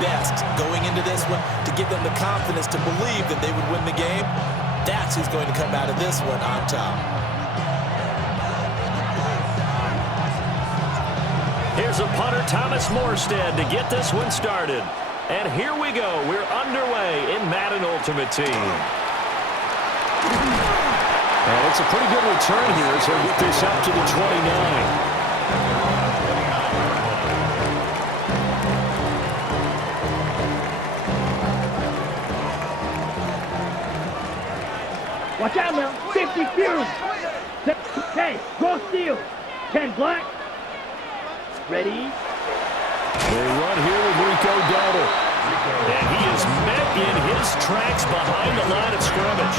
best going into this one to give them the confidence to believe that they would win the game. That's who's going to come out of this one on top. Here's a punter, Thomas Morstead, to get this one started. And here we go. We're underway in Madden Ultimate Team. And it's a pretty good return here as he'll get this up to the 29. Watch out now. 50 fuse. Hey, go steal. 10 black. Ready? They run here with Rico Dowdle. And he is met in his tracks behind the line of scrimmage.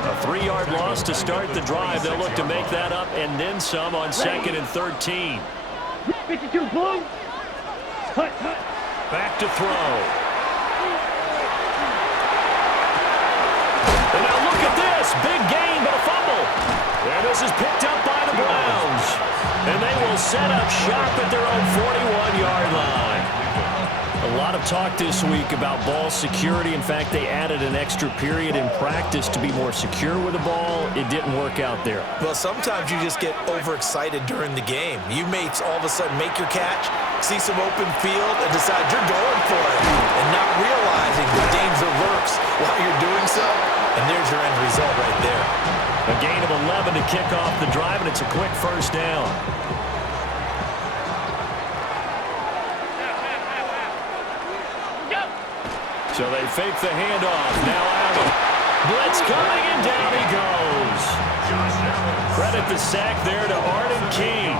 A 3-yard loss to start the drive. They'll look to make that up and then some on 2nd and 13. 52 blue. Hut, hut. Back to throw. And now look at this. Big gain, but a fumble. And this is picked up by the Browns. And they will set up shop at their own 41-yard line. A lot of talk this week about ball security. In fact, they added an extra period in practice to be more secure with the ball. It didn't work out there. Well, sometimes you just get overexcited during the game. You may all of a sudden make your catch, see some open field, and decide you're going for it, and not realizing the danger lurks while you're doing so. And there's your end result right there. A gain of 11 to kick off the drive, and it's a quick first down. So they fake the handoff. Now Allen. Blitz coming, and down he goes. Credit the sack there to Arden King.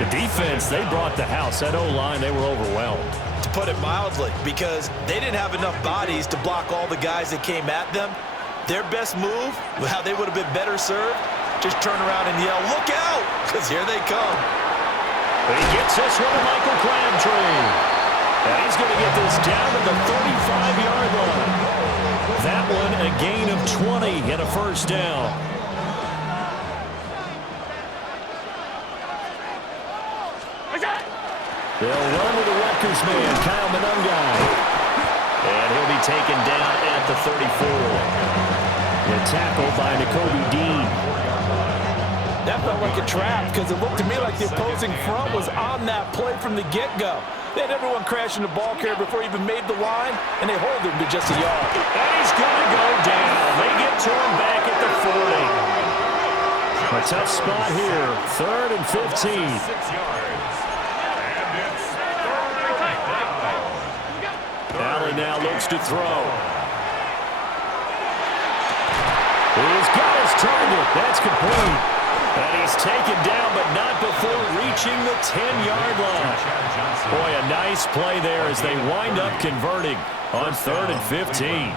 The defense, they brought the house. That O-line, they were overwhelmed. To put it mildly, because they didn't have enough bodies to block all the guys that came at them. Their best move, how they would have been better served, just turn around and yell, "Look out!" because here they come. But he gets this one to Michael Crabtree. And he's going to get this down to the 35-yard line. That one a gain of 20 and a first down. They'll run with the Rutgers man, Kyle Monungai. And he'll be taken down at the 34. The tackle by Nakobe Dean. That felt like a trap because it looked to me like the opposing front was on that play from the get-go. They had everyone crashing the ball carrier before he even made the line, and they hold him to just a yard. And he's going to go down. They get to him back at the 40. A tough spot here, 3rd and 15. Allen now looks to throw. He's got his target. That's complete. And he's taken down, but not before reaching the 10-yard line. Boy, a nice play there as they wind up converting on 3rd and 15.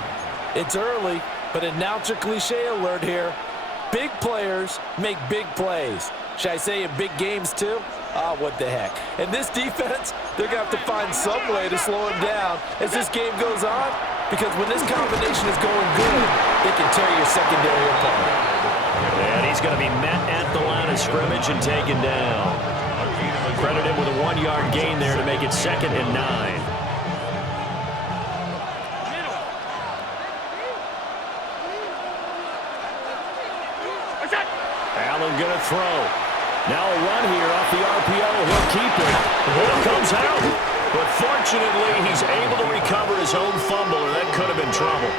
It's early, but announcer cliche alert here. Big players make big plays. Should I say in big games too? Ah, what the heck. And this defense, they're going to have to find some way to slow him down as this game goes on, because when this combination is going good, they can tear your secondary apart. And he's going to be met at the line of scrimmage and taken down. Credit him with a 1-yard gain there to make it 2nd and 9. Allen going to throw. Now a run here off the RPO. He'll keep it. The ball comes out. But fortunately, he's able to recover his own fumble, or that could have been trouble.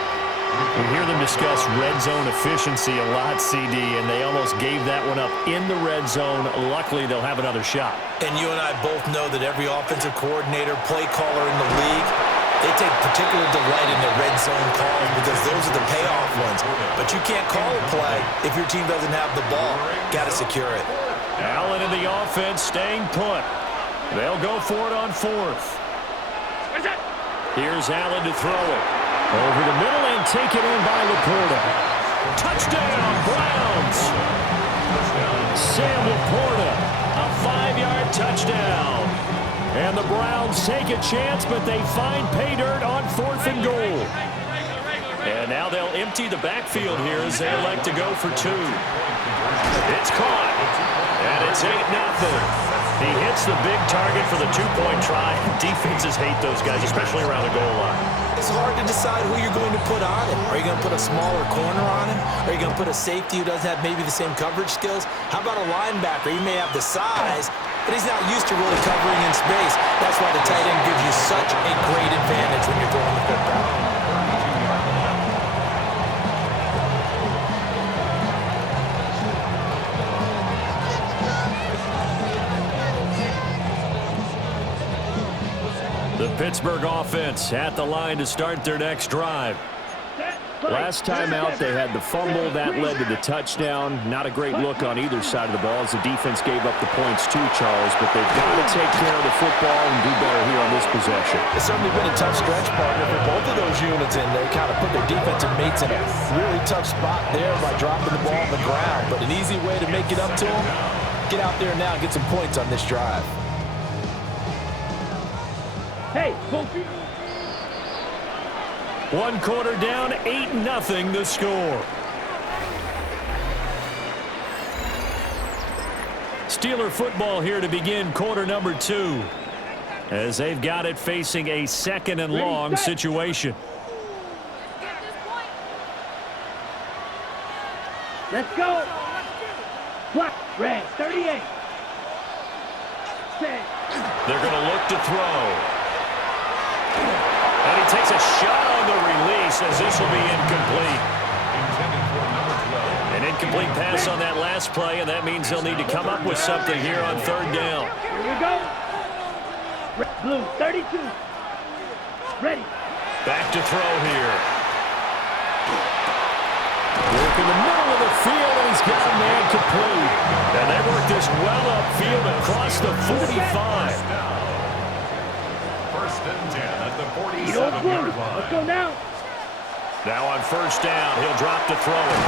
We hear them discuss red zone efficiency a lot, CD, and they almost gave that one up in the red zone. Luckily, they'll have another shot. And you and I both know that every offensive coordinator, play caller in the league, they take particular delight in their red zone calls because those are the payoff ones. But you can't call a play if your team doesn't have the ball. Got to secure it. Allen in the offense staying put. They'll go for it on 4th. Here's Allen to throw it. Over the middle and taken in by Laporta. Touchdown, Browns! Sam Laporta, a 5-yard touchdown. And the Browns take a chance, but they find pay dirt on 4th and goal. And now they'll empty the backfield here as they elect to go for 2. It's caught. And it's 8-0. He hits the big target for the two-point try. Defenses hate those guys, especially around the goal line. It's hard to decide who you're going to put on him. Are you going to put a smaller corner on him? Are you going to put a safety who doesn't have maybe the same coverage skills? How about a linebacker? He may have the size, but he's not used to really covering in space. That's why the tight end gives you such a great advantage when you're throwing the football. The Pittsburgh offense at the line to start their next drive. Last time out, they had the fumble. That led to the touchdown. Not a great look on either side of the ball as the defense gave up the points too, Charles. But they've got to take care of the football and do better here on this possession. It's certainly been a tough stretch, partner, for both of those units, and they kind of put their defensive mates in a really tough spot there by dropping the ball on the ground. But an easy way to make it up to them, get out there now and get some points on this drive. Hey, go. One quarter down, 8-0 the score. Steeler football here to begin quarter number 2. As they've got it facing a second and long situation. Let's go. Black, red, 38. Set. They're going to look to throw. And he takes a shot on the release as this will be incomplete. An incomplete pass on that last play, and that means they'll need to come up with something here on third down. Here we go. Red, blue, 32. Ready. Back to throw here. Work in the middle of the field, and he's got a man complete. And they work this well upfield across the 45. First and 10 at the 47-yard line. Let's go now. Now on first down, he'll drop to throw it.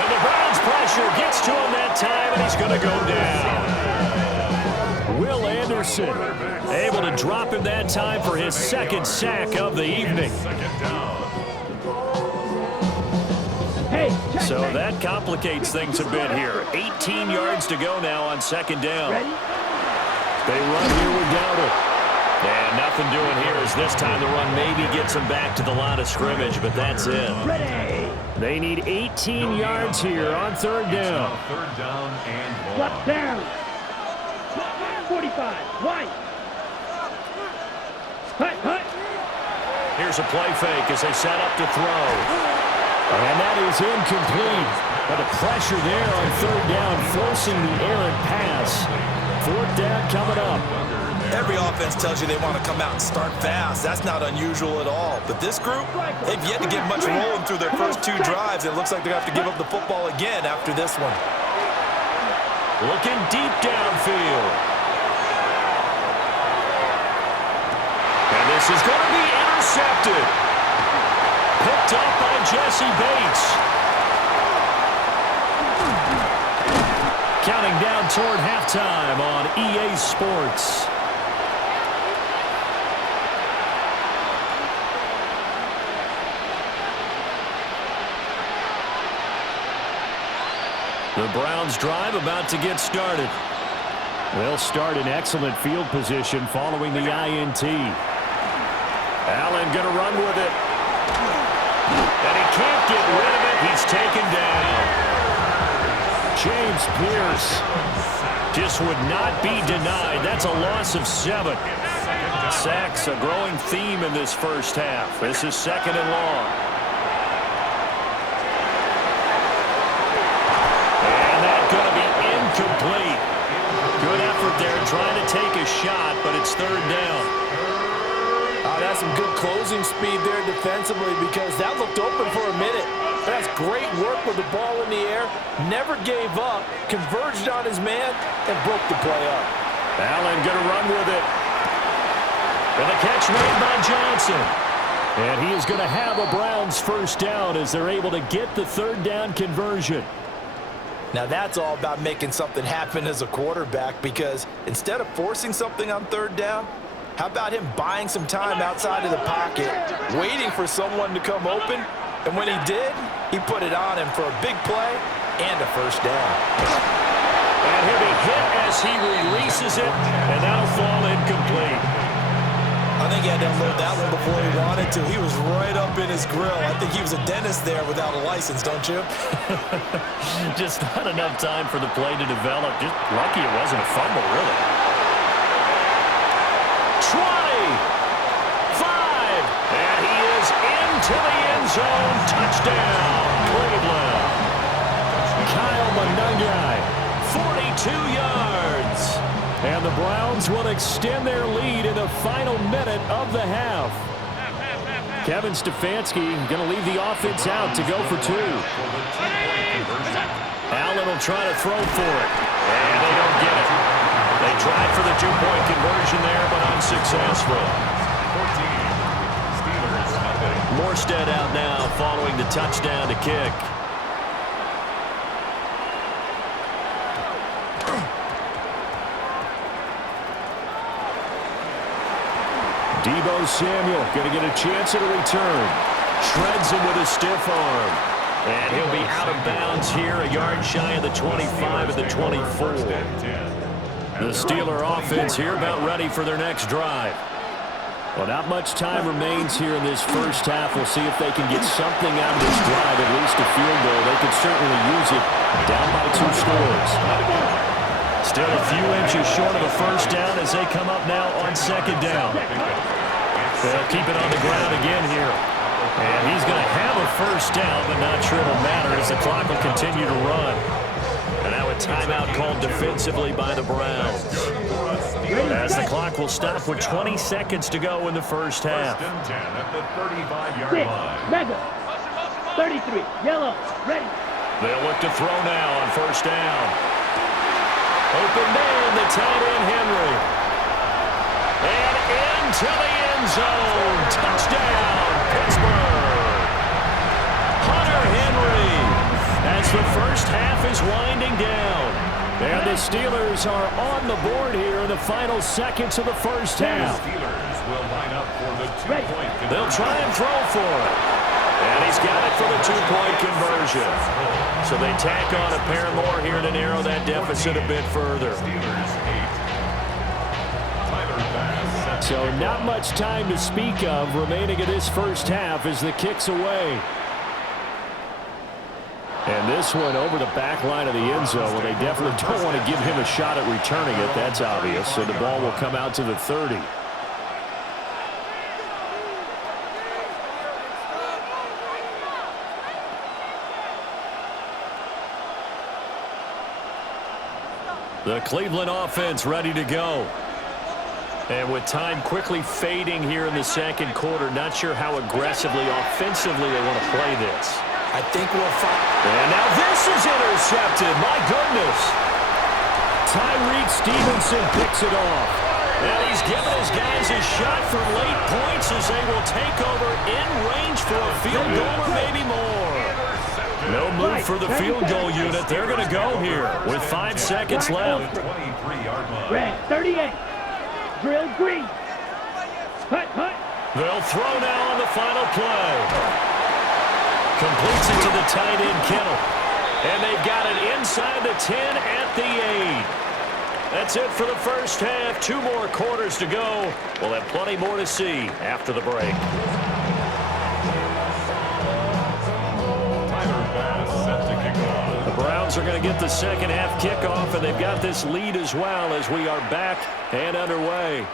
And the Browns pressure gets to him that time, and he's going to go down. Will Anderson able to drop him that time for his second sack of the evening. So that complicates things a bit here. 18 yards to go now on second down. Ready? They run here with Dowdle. And nothing doing here as this time the run maybe gets them back to the line of scrimmage, but that's it. Ready. They need 18 yards here on third down. Third down and Drop long. down. 45. White. Hut, hut. Here's a play fake as they set up to throw. And that is incomplete. But the pressure there on third down, forcing the errant pass. Fourth down coming up. Every offense tells you they want to come out and start fast. That's not unusual at all. But this group, they've yet to get much rolling through their first 2 drives. It looks like they're going to have to give up the football again after this one. Looking deep downfield. And this is going to be intercepted. Picked up by Jesse Bates. Counting down toward halftime on EA Sports. The Browns drive about to get started. They'll start in excellent field position following the INT. Allen going to run with it. And he can't get rid of it. He's taken down. James Pierce just would not be denied. That's a loss of 7. Sacks, a growing theme in this first half. This is second and long. Going to be incomplete. Good effort there trying to take a shot, but it's third down. That's some good closing speed there defensively because that looked open for a minute. That's great work with the ball in the air. Never gave up, converged on his man, and broke the play up. Allen going to run with it. And the catch made by Johnson. And he is going to have a Browns first down as they're able to get the third down conversion. Now that's all about making something happen as a quarterback because instead of forcing something on third down, how about him buying some time outside of the pocket, waiting for someone to come open, and when he did, he put it on him for a big play and a first down. And he'll be hit as he releases it, and that'll fall incomplete. I think he had to unload that one before he wanted to. He was right up in his grill. I think he was a dentist there without a license, don't you? Just not enough time for the play to develop. Just lucky it wasn't a fumble, really. 20, 5, and he is into the end zone. Touchdown, Cleveland. Kyle Monangai, 42 yards. And the Browns will extend their lead in the final minute of the half. Kevin Stefanski going to leave the offense out to go for two. Allen will try to throw for it. And they don't get it. They tried for the two-point conversion there, but unsuccessful. Morstead out now following the touchdown to kick. Deebo Samuel going to get a chance at a return. Shreds him with a stiff arm. And he'll be out of bounds here, a yard shy of the 25 at the 24. The Steeler offense here about ready for their next drive. Well, not much time remains here in this first half. We'll see if they can get something out of this drive, at least a field goal. They could certainly use it down by 2 scores. Still a few inches short of a first down as they come up now on second down. They'll keep it on the ground again here. And he's going to have a first down, but not sure it'll matter as the clock will continue to run. And now a timeout called defensively by the Browns. As the clock will stop with 20 seconds to go in the first half. First and 10 at the 35-yard line. Mega. 33. Yellow. Ready. They'll look to throw now on first down. Open man, the tight end Henry. And into the end zone. Touchdown, Pittsburgh. Hunter Henry. As the first half is winding down. And the Steelers are on the board here in the final seconds of the first half. The Steelers will line up for the two-point conversion. They'll try and throw for it. And he's got it for the two-point conversion. So they tack on a pair more here to narrow that deficit a bit further. So not much time to speak of remaining in this first half as the kick's away. And this one over the back line of the end zone. Well, they definitely don't want to give him a shot at returning it. That's obvious. So the ball will come out to the 30. The Cleveland offense ready to go. And with time quickly fading here in the second quarter, not sure how aggressively, offensively they want to play this. I think we'll find. And now this is intercepted. My goodness. Tyreek Stevenson picks it off. And he's given his guys a shot for late points as they will take over in range for a field goal or maybe more. No move for the field goal unit. They're going to go here with 5 seconds left. Red 38. Drill green. Hut, hut. They'll throw now on the final play. Completes it to the tight end, Kittle. And they've got it inside the 10 at the 8. That's it for the first half. 2 more quarters to go. We'll have plenty more to see after the break. The Browns are going to get the second half kickoff, and they've got this lead as well as we are back and underway.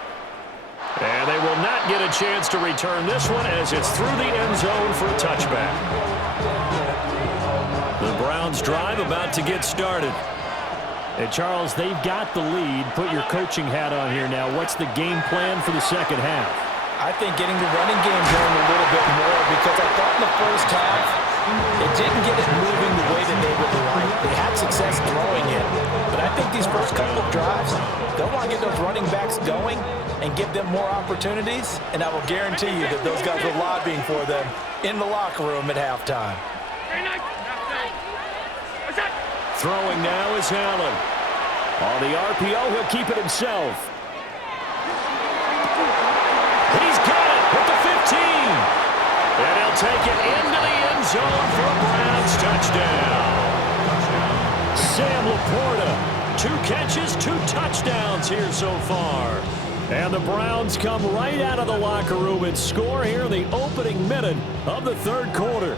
And they will not get a chance to return this one as it's through the end zone for a touchback. The Browns drive about to get started. Hey, Charles, they've got the lead. Put your coaching hat on here now. What's the game plan for the second half? I think getting the running game going a little bit more because I thought in the first half it didn't get it moving the way that they would like. They had success throwing it, but I think these first couple of drives, they'll want to get those running backs going and give them more opportunities, and I will guarantee you that those guys are lobbying for them in the locker room at halftime. Throwing now is Allen. On the RPO, he'll keep it himself. He's got it at the 15. And he'll take it into the end zone for a Browns touchdown. Sam Laporta 2 catches, 2 touchdowns here so far. And the Browns come right out of the locker room and score here in the opening minute of the third quarter.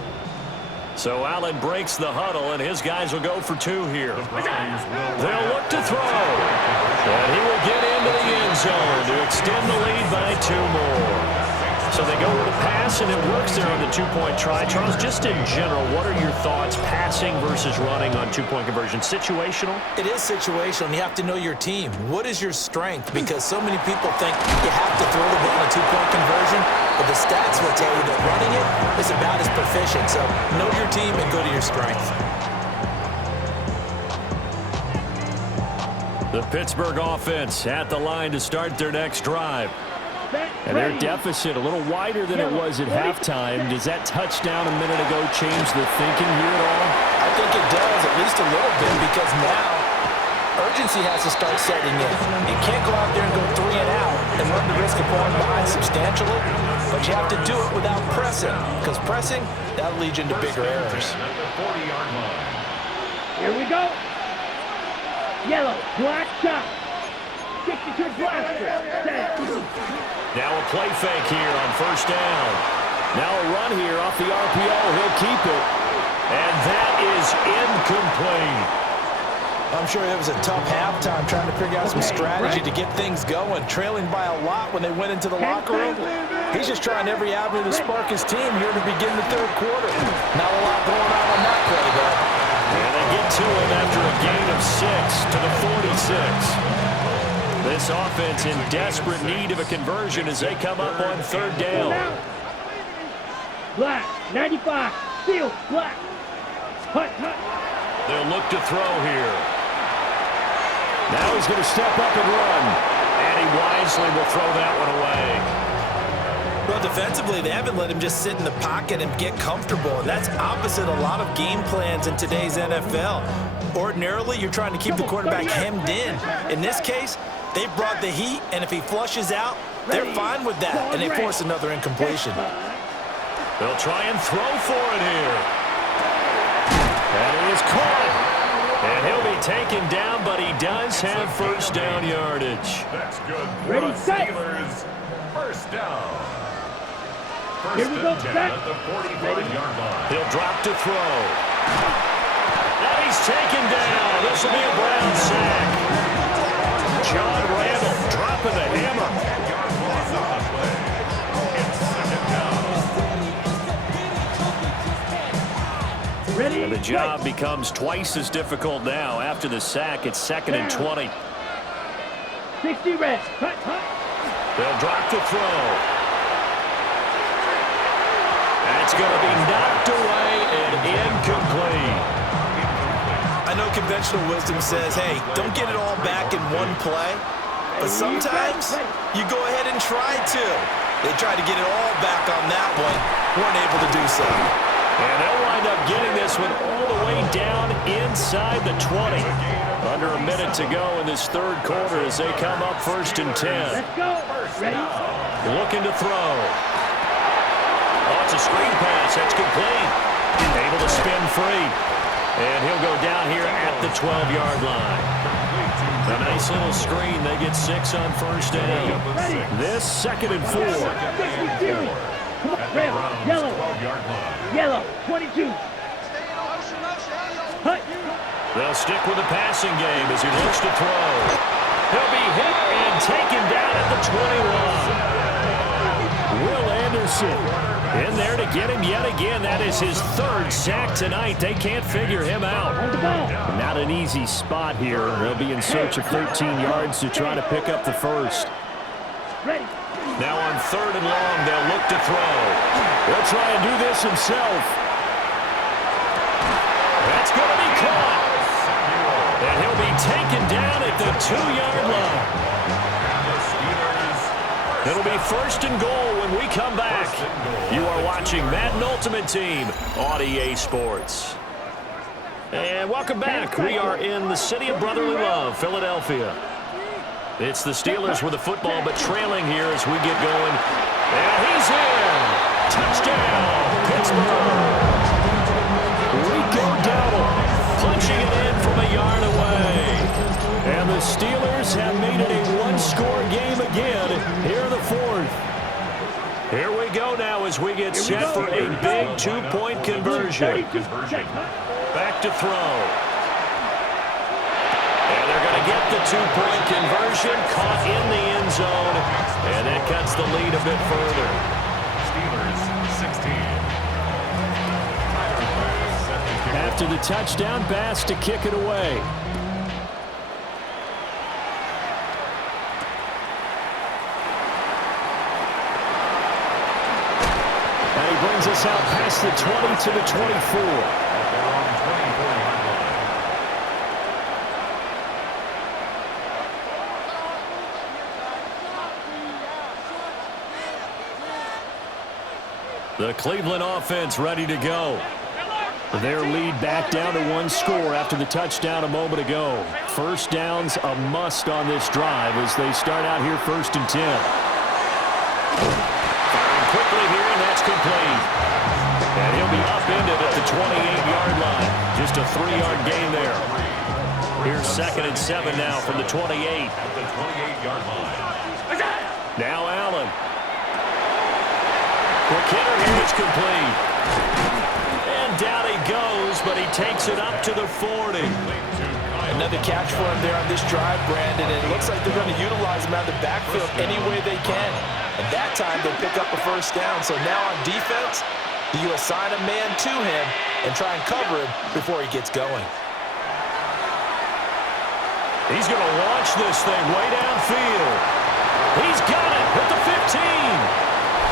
So Allen breaks the huddle, and his guys will go for 2 here. They'll look to throw. And he will get into the end zone to extend the lead by 2 more. So they go with a pass, and it works there on the 2-point try. Charles, just in general, what are your thoughts passing versus running on 2-point conversion? Situational? It is situational, and you have to know your team. What is your strength? Because so many people think you have to throw the ball in a 2-point conversion, but the stats will tell you that running it is about as proficient. So know your team and go to your strength. The Pittsburgh offense at the line to start their next drive. And their deficit a little wider than it was at halftime. Does that touchdown a minute ago change the thinking here at all? I think it does, at least a little bit, because now urgency has to start setting in. You can't go out there and go 3 and out and run the risk of falling behind substantially, but you have to do it without pressing, because pressing, that'll lead you into bigger errors. Here we go. Yellow, black shot. Signature blaster. Now a play fake here on first down. Now a run here off the RPO. He'll keep it. And that is incomplete. I'm sure it was a tough halftime trying to figure out some strategy to get things going. Trailing by a lot when they went into the locker room. He's just trying every avenue to spark his team here to begin the third quarter. Not a lot going on that play, though. And they get to him after a gain of 6 to the 46. This offense in desperate need of a conversion as they come up on third down. Black, 95, steal, black. Hut. They'll look to throw here. Now he's going to step up and run. And he wisely will throw that one away. Well, defensively, they haven't let him just sit in the pocket and get comfortable. And that's opposite a lot of game plans in today's NFL. Ordinarily, you're trying to keep the quarterback hemmed in. In this case, they brought the heat, and if he flushes out, they're fine with that, and they force another incompletion. They'll try and throw for it here. And he is caught. And he'll be taken down, but he does have first down yardage. That's good. Ready, set. Steelers, first down. Here First we go, and 10 set. at the 45-yard line. He'll drop to throw. Now he's taken down. This will be a Brown sack. John Randall dropping the hammer. Ready, And the job becomes twice as difficult now. After the sack, it's 2nd and 20. 60 red. Hut. They'll drop to throw. That's going to be knocked away and incomplete. I know conventional wisdom says, hey, don't get it all back in one play. But sometimes you go ahead and try to. They tried to get it all back on that one. Weren't able to do so. And they'll wind up getting this one all the way down inside the 20. Under a minute to go in this third quarter as they come up 1st and 10. Let's go. Ready? Looking to throw. Oh, it's a screen pass. That's complete. Able to spin free. And he'll go down here at the 12-yard line. A nice little screen. They get 6 on first down. This 2nd and 4. Come on, red, yellow. Yellow, 22. Hut. They'll stick with the passing game as he looks to throw. He'll be hit and taken down at the 21. Will Anderson in there to get him yet again. That is his 3rd sack tonight. They can't figure him out. Not an easy spot here. They'll be in search of 13 yards to try to pick up the first. Ready. Now on 3rd and long, they'll look to throw. He'll try and do this himself. That's going to be caught. And he'll be taken down at the 2-yard line. It'll be 1st and goal when we come back. You are watching Madden Ultimate Team on EA Sports. And welcome back. We are in the city of brotherly love, Philadelphia. It's the Steelers with the football, but trailing here as we get going. And he's in. Touchdown, Pittsburgh. Rico Dowdle punching it in from a yard away. Here we go now as we get set for a big two-point conversion. Back to throw. And they're going to get the two-point conversion, caught in the end zone, and that cuts the lead a bit further. Steelers 16. After the touchdown, Bass to kick it away. And he brings us out past the 20 to the 24. The Cleveland offense ready to go. Their lead back down to one score after the touchdown a moment ago. First down's a must on this drive as they start out here 1st and 10. Firing quickly here, and that's complete. And he'll be upended at the 28-yard line. Just a 3-yard gain there. Here's 2nd and 7 now from the 28. At the 28-yard line. Now Allen. Quick hitter here, it's complete. And down he goes, but he takes it up to the 40. Another catch for him there on this drive, Brandon, and it looks like they're going to utilize him out of the backfield any way they can. And that time they pick up a first down. So now on defense, do you assign a man to him and try and cover him before he gets going? He's going to launch this thing way downfield. He's got it at the 15.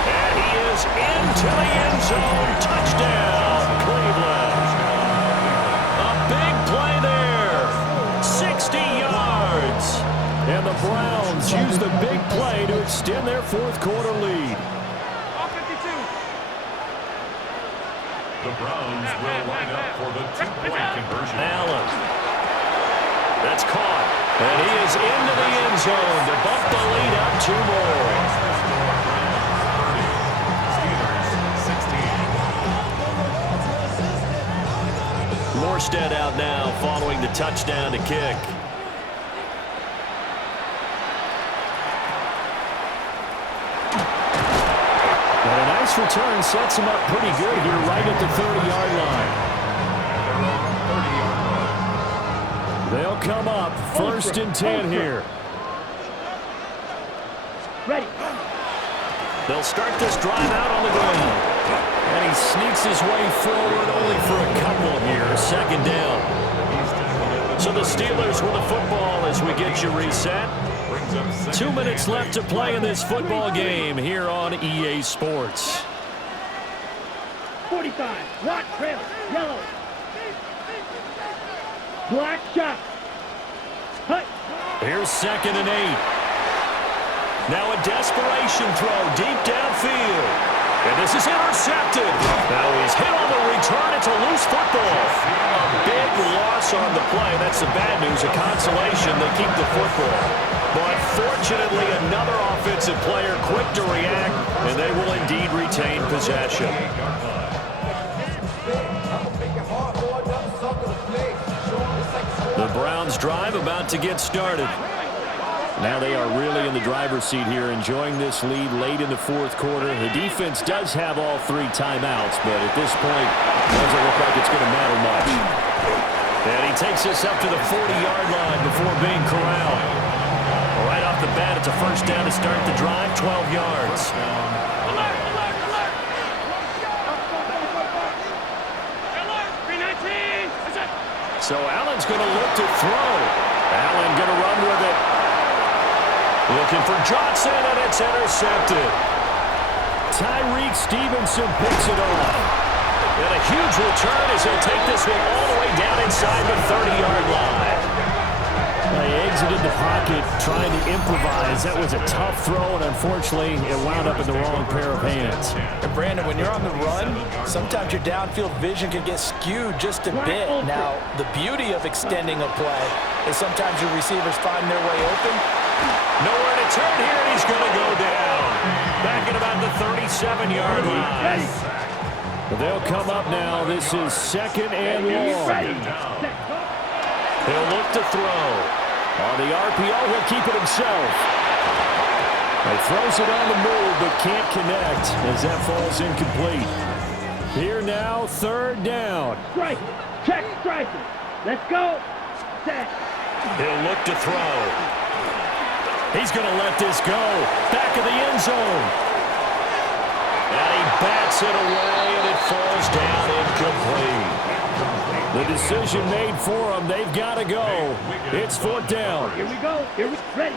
And he is into the end zone. Touchdown, Cleveland. A big play there. 60 yards. And the Browns use the big play to extend their fourth-quarter lead. The Browns will line up for the two-point conversion. Allen. That's caught. And he is into the end zone to bump the lead up 2 more. Morstead out now following the touchdown to kick. And a nice return sets him up pretty good here right at the 30-yard line. They'll come up 1st and 10 here. Ready. They'll start this drive out on the ground. And he sneaks his way forward only for a couple here. 2nd down. So the Steelers with the football as we get you reset. 2 minutes left to play in this football game here on EA Sports. 45. White trail. Yellow. Black shot. Hut. Here's 2nd and 8. Now a desperation throw deep downfield. And this is intercepted. Now he's hit on the return. It's a loose football. A big loss on the play. That's the bad news. A consolation. They keep the football. But fortunately, another offensive player quick to react, and they will indeed retain possession. The Browns drive about to get started. Now they are really in the driver's seat here, enjoying this lead late in the 4th quarter. The defense does have all 3 timeouts, but at this point, it doesn't look like it's going to matter much. And he takes this up to the 40-yard line before being corralled. Right off the bat, it's a first down to start the drive, 12 yards. So Allen's going to look to throw. Allen going to run with it. Looking for Johnson, and it's intercepted. Tyreek Stevenson picks it off. And a huge return as he'll take this one all the way down inside the 30-yard line. They exited the pocket trying to improvise. That was a tough throw, and unfortunately, it wound up in the wrong pair of hands. And Brandon, when you're on the run, sometimes your downfield vision can get skewed just a bit. Now, the beauty of extending a play is sometimes your receivers find their way open. Nowhere to turn here, and he's going to go down. Back at about the 37-yard line. They'll come up now. This is 2nd and long. He'll look to throw. On the RPO, he'll keep it himself. He throws it on the move, but can't connect as that falls incomplete. Here now, third down. Strike. Check striker. Let's go. Set. He'll look to throw. He's going to let this go. Back of the end zone. And he bats it away, and it falls down incomplete. The decision made for him. They've got to go. It's fourth down. Here we go. Here we ready.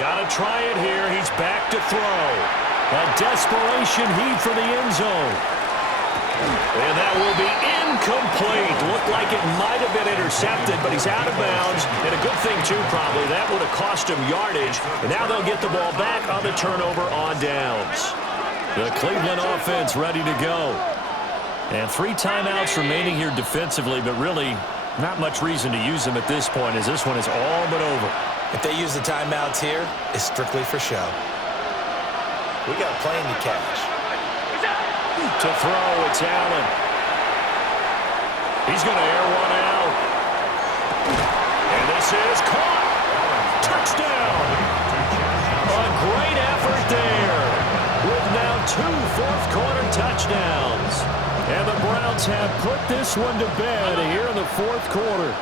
Got to try it here. He's back to throw. A desperation heave for the end zone. And that will be incomplete. Looked like it might have been intercepted, but he's out of bounds. And a good thing, too, probably. That would have cost him yardage. And now they'll get the ball back on the turnover on downs. The Cleveland offense ready to go. And 3 timeouts remaining here defensively, but really not much reason to use them at this point, as this one is all but over. If they use the timeouts here, it's strictly for show. We got a plane to catch. To throw, it's Allen. He's going to air one out. And this is caught. Touchdown. A great effort there. With now 2 fourth-quarter touchdowns. And the Browns have put this one to bed here in the fourth quarter.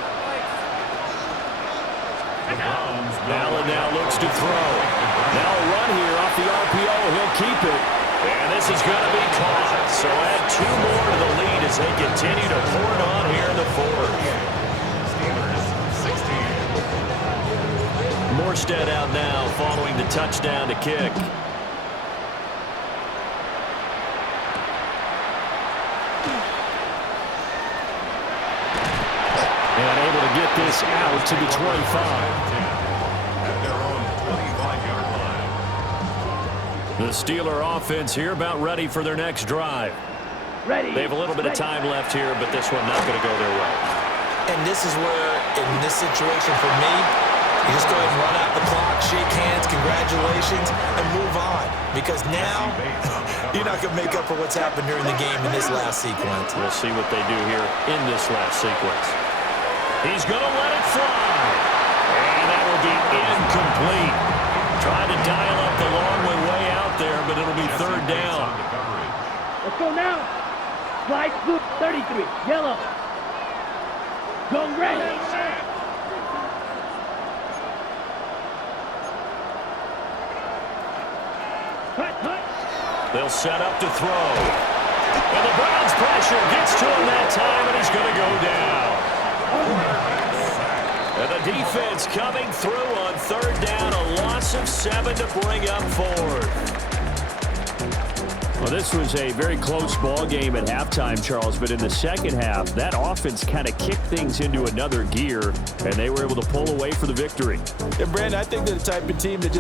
Allen now looks to throw. Now a run here off the RPO. He'll keep it. And this is going to be caught. So add 2 more to the lead as they continue to pour it on here in the fourth. Morstead out now following the touchdown to kick. And able to get this out to the 25. The Steeler offense here about ready for their next drive. Ready. They have a little bit of time left here, but this one not going to go their way. And this is where, in this situation for me, you just go ahead and run out the clock, shake hands, congratulations, and move on. Because now, you're not going to make up for what's happened during the game in this last sequence. We'll see what they do here in this last sequence. He's going to let it fly. And that will be incomplete. Trying to dial up the long way out there, but it'll be third down. Let's go now. Slide blue 33. Yellow. Go red. Cut. They'll set up to throw. And the Browns pressure gets to him that time, and he's going to go down. And the defense coming through on third down, a loss of 7 to bring up fourth. Well, this was a very close ball game at halftime, Charles, but in the second half, that offense kind of kicked things into another gear, and they were able to pull away for the victory. And, Brandon, I think they're the type of team that just